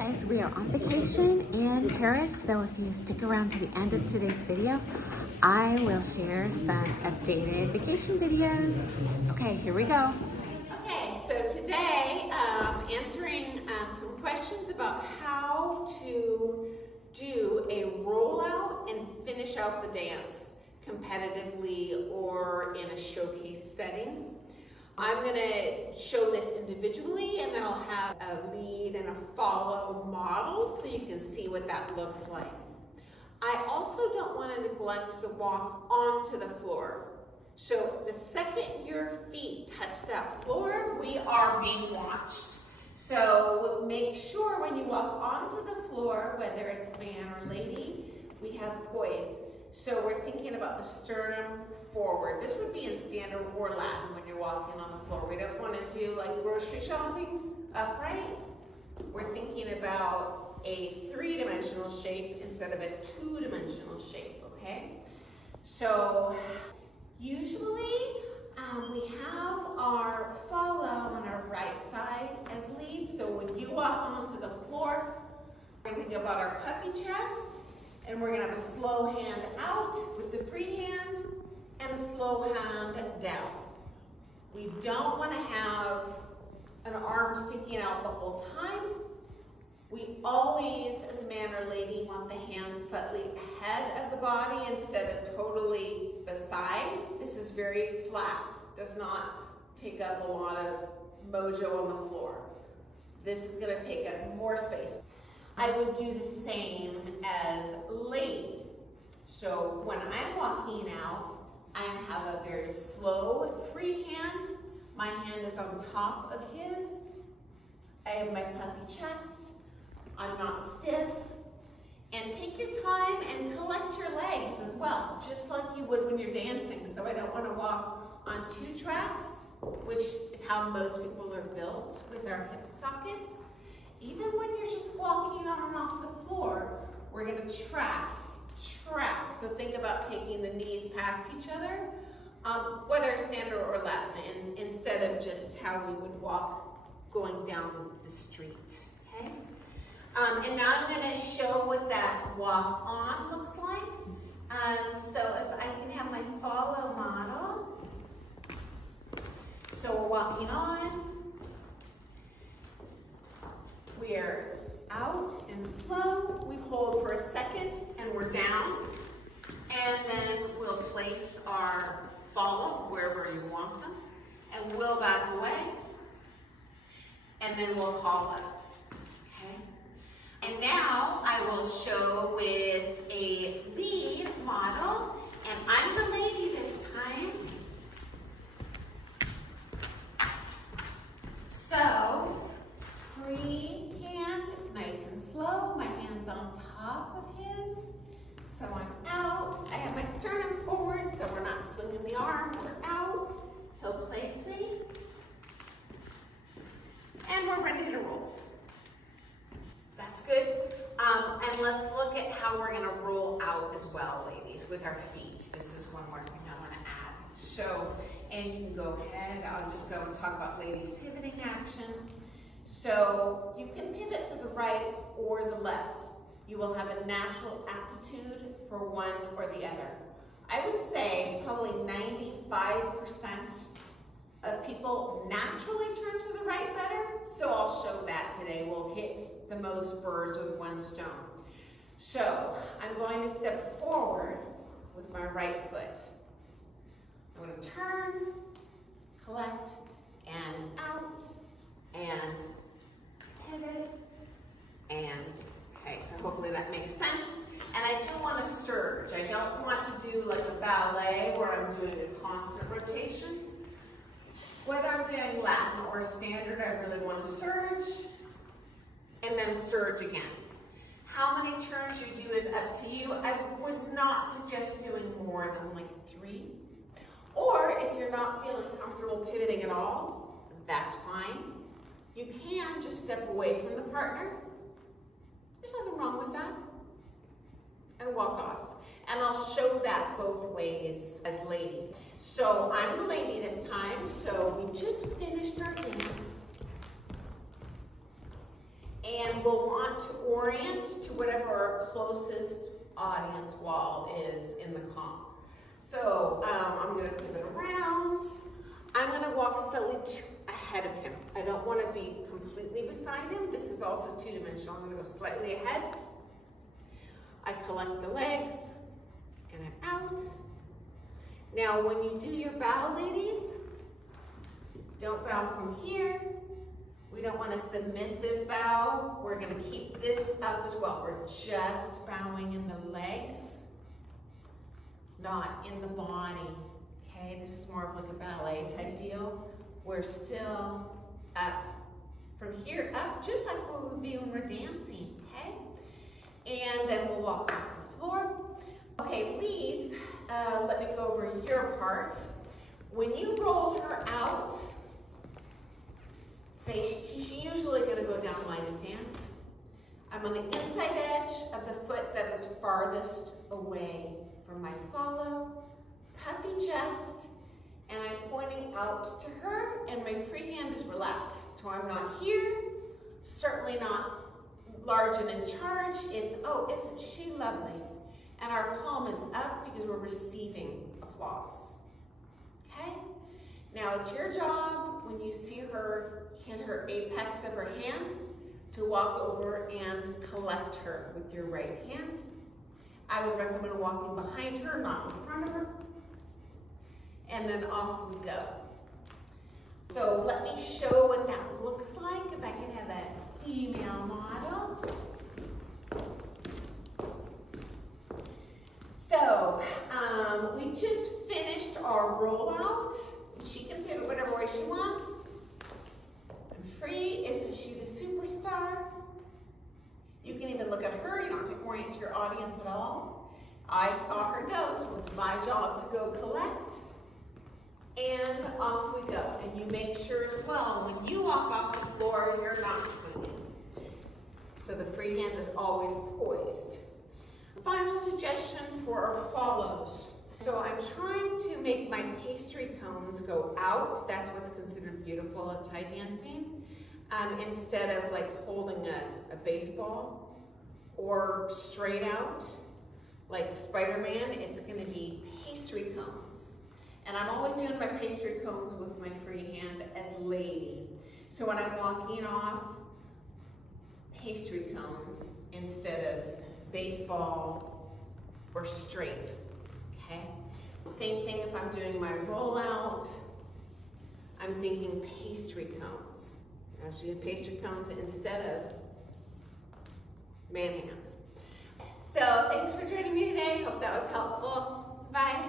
guys, we are on vacation in Paris, so if you stick around to the end of today's video, I will share some updated vacation videos. Okay, here we go. Okay, so today, answering some questions about how to do a rollout and finish out the dance competitively or in a showcase setting. I'm gonna show this individually, and then I'll have a lead and a follow model so you can see what that looks like. I also don't want to neglect the walk onto the floor. So the second your feet touch that floor, we are being watched. So make sure when you walk onto the floor, whether it's man or lady, we have poise. So we're thinking about the sternum forward. This would be in standard or Latin when you're walking on the floor. We don't want to do like grocery shopping upright. We're thinking about a three-dimensional shape instead of a two-dimensional shape, okay? So usually we have our follow on our right side as lead. So when you walk onto the floor, we're going to think about our puffy chest, and we're going to have a slow hand out with the free hand and a slow hand down. We don't want to have an arm sticking out the whole time. We always, as a man or lady, want the hands slightly ahead of the body instead of totally beside. This is very flat, does not take up a lot of mojo on the floor. This is going to take up more space. I would do the same as lady. So when I'm walking out, I have a very slow free hand. My hand is on top of his. I have my puffy chest. I'm not stiff. And take your time and collect your legs as well, just like you would when you're dancing. So I don't want to walk on two tracks, which is how most people are built with our hip sockets. Even when you're just walking on and off the floor, we're going to track. So think about taking the knees past each other, whether it's standard or Latin, instead of just how we would walk going down the street, okay? And now I'm going to show what that walk on looks like. So if I can have my follow model. So we're walking on. We are out and slow. We hold for a second and we're down. And then we'll place our follow wherever you want them. And we'll back away. And then we'll call up. Okay? And now I will show with a lead model. And I'm the lady this time. So, free hand, nice and slow. My hand's on top of his. So I'm out. I have my sternum forward, so we're not swinging the arm. We're out. He'll place me. And we're ready to roll. That's good. And let's look at how we're going to roll out as well, ladies, with our feet. This is one more thing I want to add. So, and you can go ahead. I'll just go and talk about ladies pivoting action. So you can pivot to the right or the left. You will have a natural aptitude for one or the other. I would say probably 95% of people naturally turn to the right better, so I'll show that today. We'll hit the most birds with one stone. So I'm going to step forward with my right foot. I'm going to turn, collect, and out, and pivot, and okay, so hopefully that makes sense. And I do want to surge. I don't want to do like a ballet where I'm doing a constant rotation. Whether I'm doing Latin or standard, I really want to surge and then surge again. How many turns you do is up to you. I would not suggest doing more than like 3. Or if you're not feeling comfortable pivoting at all, that's fine. You can just step away from the partner. There's nothing wrong with that. And walk off. And I'll show that both ways as lady. So I'm the lady this time. So we just finished our dance. And we'll want to orient to whatever our closest audience wall is in the comp. So I'm going to pivot around. I'm going to walk slightly ahead of him. I don't want to be completely beside him. This is also two-dimensional. I'm going to go slightly ahead. I collect the legs and I'm out. Now when you do your bow, ladies, don't bow from here. We don't want a submissive bow. We're going to keep this up as well. We're just bowing in the legs, not in the body. Okay, this is more of like a ballet type deal. We're still up. From here up, just like what we would be when we're dancing, okay? And then we'll walk off the floor. Okay, leads, let me go over your part. When you roll her out, say she's usually going to go down line and dance. I'm on the inside edge of the foot that is farthest away from my follow, puffy chest, and I'm pointing out to her, and my free hand is relaxed. So I'm not here, certainly not large and in charge. It's, oh, isn't she lovely? And our palm is up because we're receiving applause. Okay? Now it's your job when you see her hit her apex of her hands to walk over and collect her with your right hand. I would recommend walking behind her, not in front of her. And then off we go. So let me show what that looks like. If I can have that female model. So we just finished our rollout. She can pivot whatever way she wants. I'm free. Isn't she the superstar? You can even look at her. You don't have to orient to your audience at all. I saw her go, so it's my job to go collect. And off we go. And you make sure as well, when you walk off the floor, you're not swinging. So the free hand is always poised. Final suggestion for our follows. So I'm trying to make my pastry cones go out. That's what's considered beautiful at Thai dancing. Instead of like holding a baseball or straight out like Spider-Man, it's going to be pastry cones. And I'm always doing my pastry cones with my free hand as lady. So when I'm walking off, pastry cones instead of baseball or straight, okay? Same thing if I'm doing my rollout, I'm thinking pastry cones. I'm doing pastry cones instead of man hands. So thanks for joining me today. Hope that was helpful. Bye.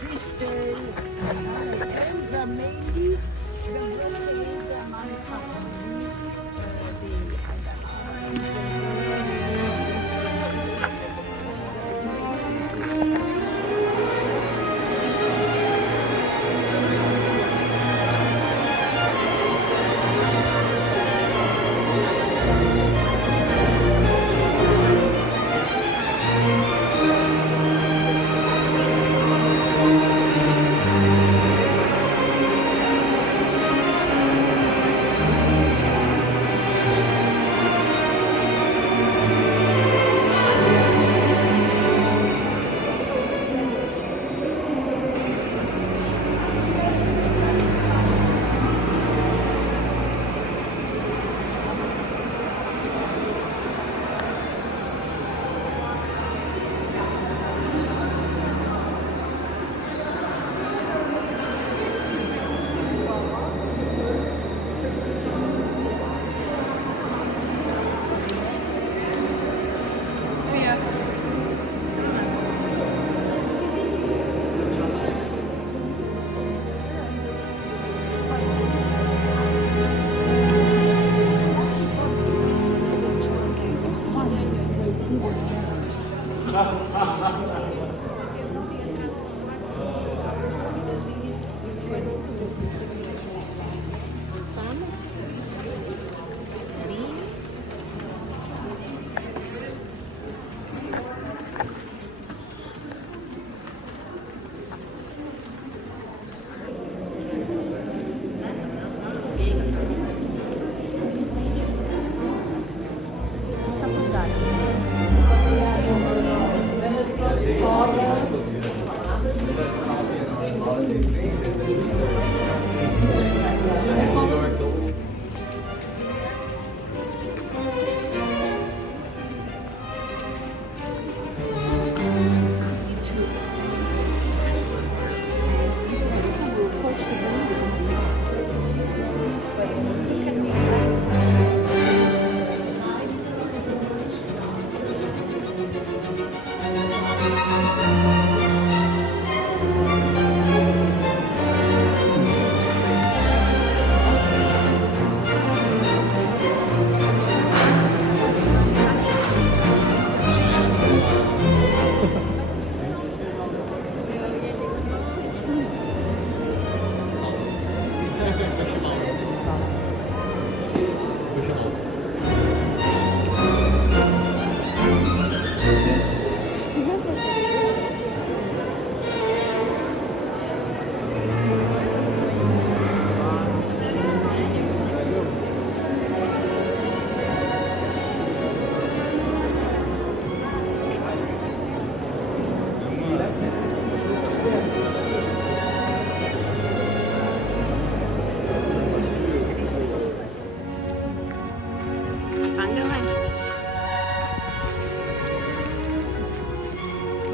Christian, and mainly the Brooklyn, the manufacturing,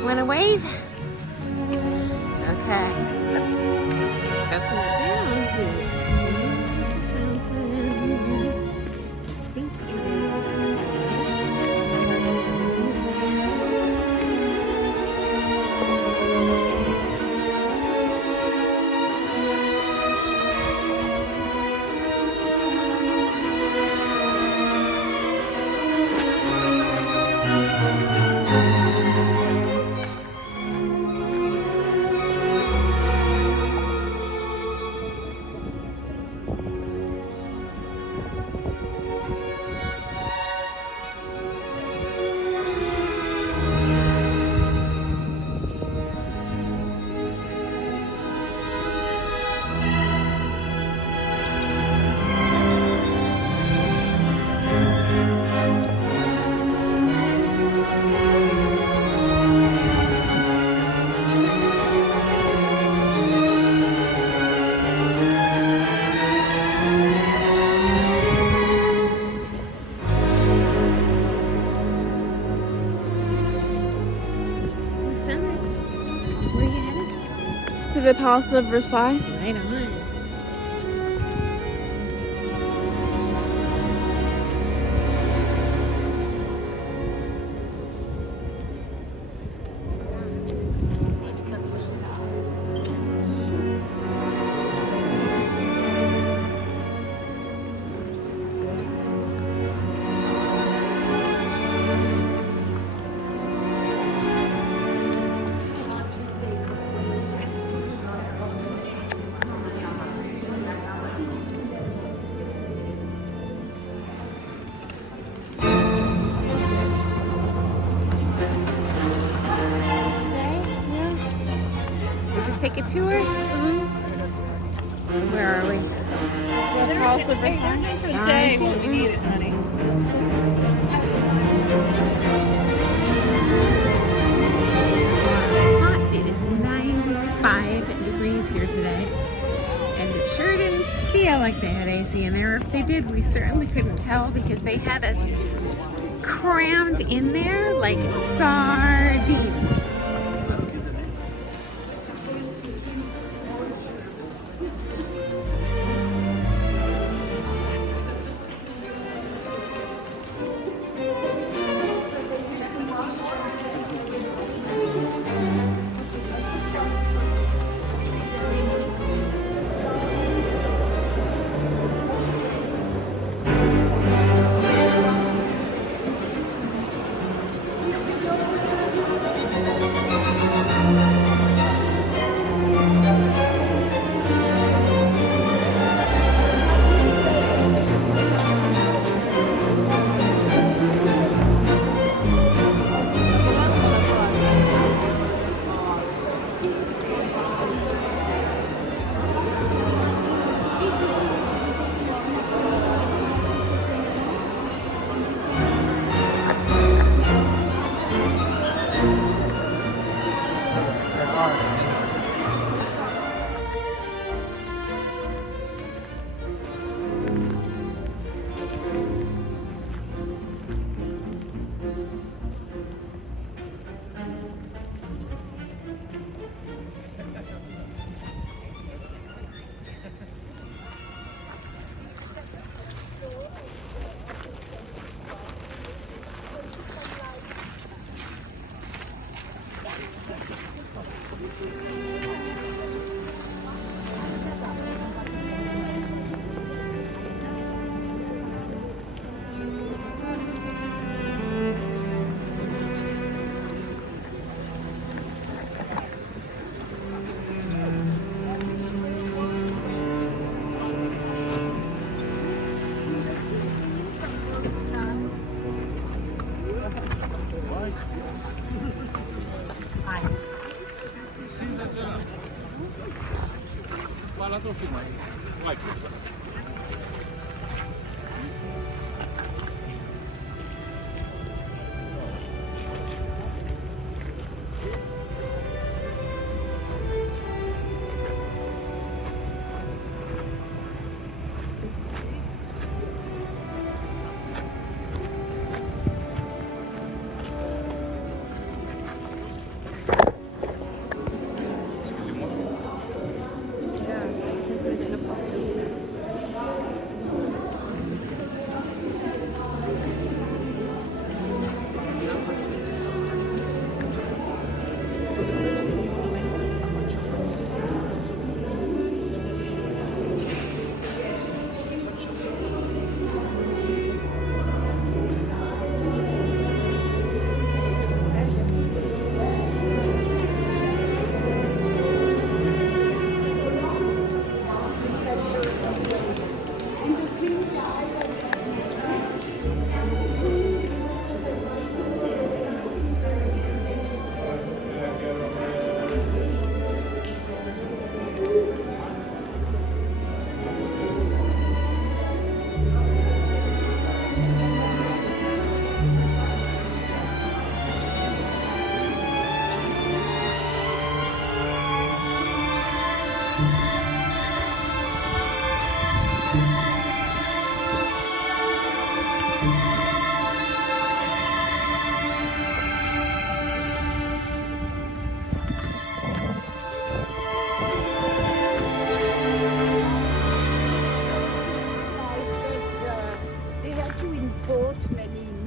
Want to wave? Okay. Open it down to to the Palace of Versailles. right on. just take a tour. Where are we? The House of Versailles. Alright. We need it, honey. Hot. It is 95 degrees here today. And it sure didn't feel like they had AC in there. If they did, we certainly couldn't tell because they had us crammed in there like sardines.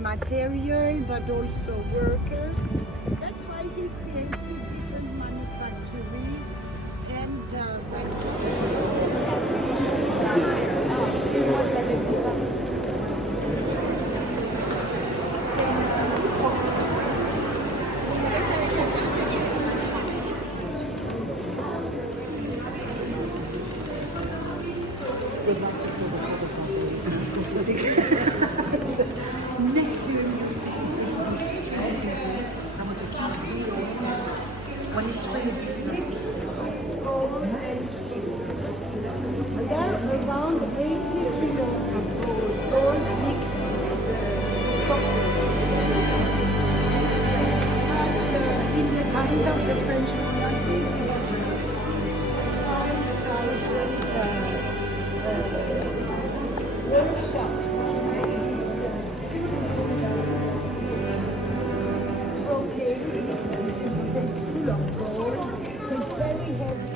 Material, but also workers. That's why he created different manufactories and next year you'll see it's going to be extremely busy. gold and silver. There are around 80 kilos of gold mixed with copper. But in the times of the French royalty, there were 5,000 workshops. It's full of gold, so it's very heavy.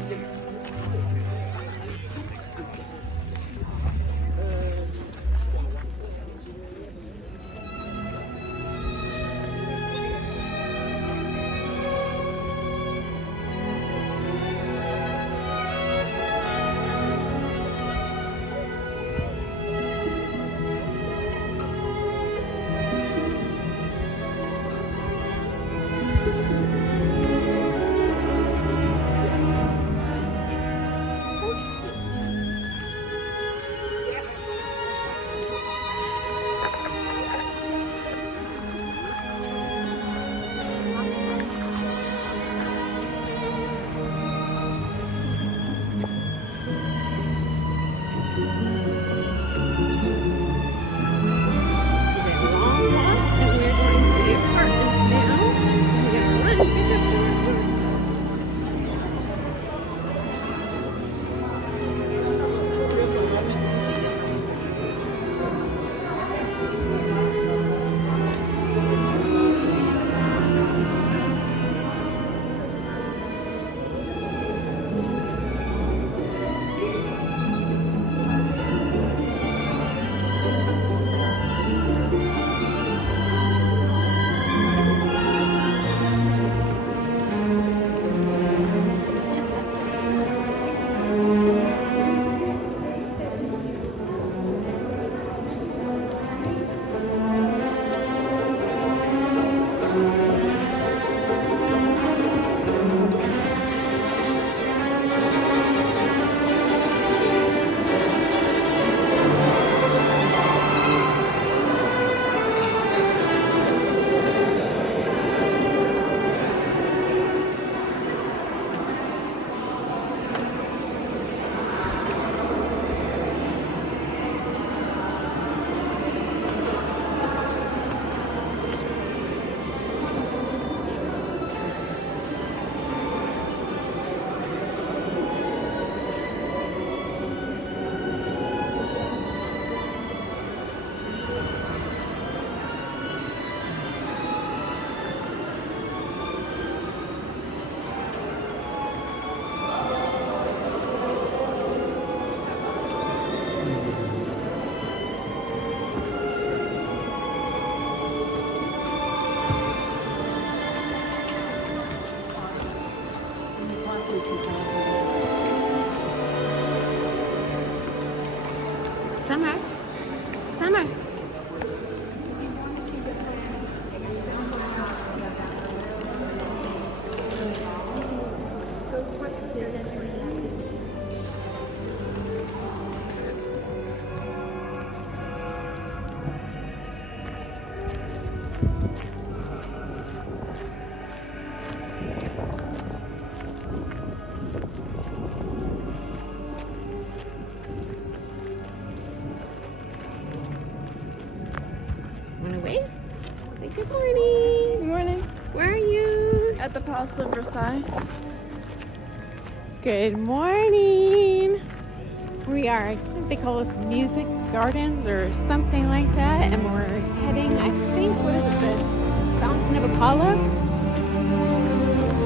Summer. Summer. Wanna wait? Say good morning. Good morning. Where are you? At the Palace of Versailles. Good morning. We are, I think they call us Music Gardens or something like that, and we're heading, I think, what is it, the Fountain of Apollo?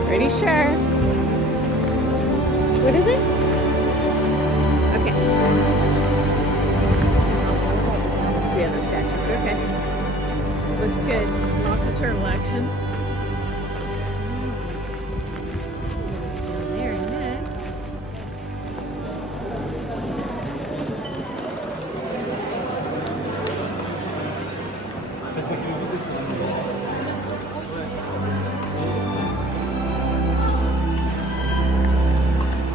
Pretty sure. What is it? Okay. The other statue. Okay. Looks good. Lots of turtle action. Down there next.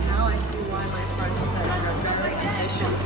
Now I see why my friend said I have better conditions.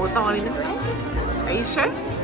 Are we following this way? Are you sure?